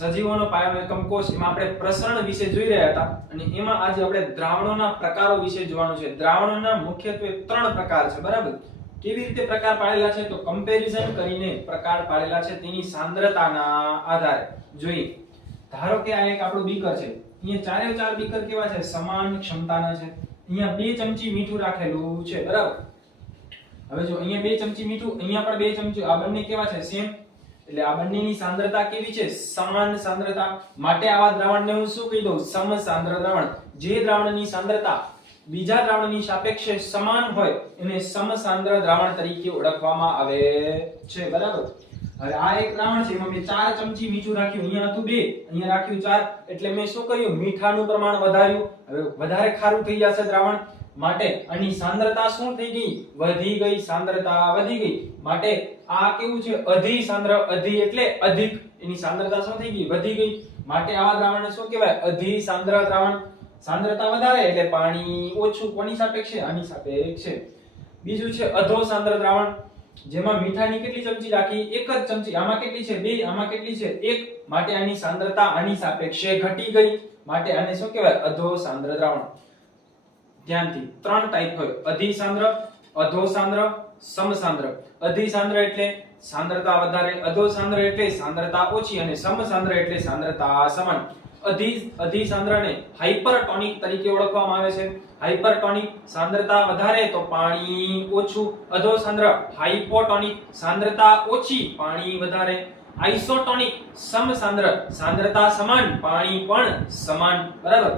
સજીવોનો પાયાનો એકમ કોષ, એમાં આપણે પ્રસરણ વિશે જોઈ રહ્યા હતા અને એમાં આજે આપણે દ્રાવણોના પ્રકારો વિશે જોવાનું છે. દ્રાવણોના મુખ્યત્વે 3 પ્રકાર છે, બરાબર. કેવી રીતે પ્રકાર પાડેલા છે તો કમ્પેરિઝન કરીને પ્રકાર પાડેલા છે તેની સાંદ્રતાના આધારે. જોઈએ, ધારો કે આ એક આપણું બીકર છે. અહીંયા ચારે ચાર બીકર કેવા છે? સમાન ક્ષમતાના છે. અહીંયા 2 ચમચી મીઠું રાખેલું છે, બરાબર. હવે જો અહીંયા 2 ચમચી મીઠું, અહીંયા પણ 2 ચમચી, આ બંને કેવા છે? સેમ. એટલે આ બંનેની સાંદ્રતા કેવી છે? સમાન સાંદ્રતા. માટે આવા દ્રાવણને હું શું કહી દઉં? સમસાંદ્ર દ્રાવણ. જે દ્રાવણની સાંદ્રતા બીજા દ્રાવણની સાપેક્ષે સમાન હોય એને સમસાંદ્ર દ્રાવણ તરીકે ઓળખવામાં આવે છે, બરાબર. હવે આ એક દ્રાવણ છે, એમાં મેં 4 ચમચી મીઠું રાખ્યું. અહીંયા હતું 2, અહીંયા રાખ્યું 4. એટલે મેં શું કર્યું? મીઠાનું પ્રમાણ વધાર્યું. હવે વધારે ખારું થઈ જશે દ્રાવણ, માટે આની સાંદ્રતા શું થઈ ગઈ? વધી ગઈ. સાંદ્રતા વધી ગઈ. માટે આ કેવું છે? અધિસાંદ્ર. અધિ એટલે અધિક. એની સાંદ્રતા શું થઈ ગઈ? વધી ગઈ. માટે આવા દ્રાવણને શું કહેવાય? અધિસાંદ્ર દ્રાવણ. સાંદ્રતા વધારે એટલે પાણી ઓછું. કોની સાપેક્ષે? આની સાપેક્ષે. બીજું છે અધોસાંદ્ર દ્રાવણ, જેમાં મીઠાની કેટલી ચમચી રાખી? 1 જ ચમચી. આમાં કેટલી છે? 2. આમાં કેટલી છે? 1. માટે આની સાંદ્રતા આની સાપેક્ષે ઘટી ગઈ. માટે આને શું કહેવાય? અધોસાંદ્ર દ્રાવણ. ધ્યાનથી 3 ટાઈપ હોય: અધિસાંદ્ર, અધોસાંદ્ર, સમસાંદ્ર. અધિસાંદ્ર એટલે સાંદ્રતા વધારે, અધોસાંદ્ર એટલે સાંદ્રતા ઓછી અને સમસાંદ્ર એટલે સાંદ્રતા સમાન. અધિસાંદ્રને હાઇપરટોનિક તરીકે ઓળખવામાં આવે છે. હાઇપરટોનિક સાંદ્રતા વધારે તો પાણી ઓછું. અધોસાંદ્ર હાઇપોટોનિક સાંદ્રતા ઓછી, પાણી વધારે. આઇસોટોનિક સમસાંદ્ર સાંદ્રતા સમાન, પાણી પણ સમાન, બરાબર.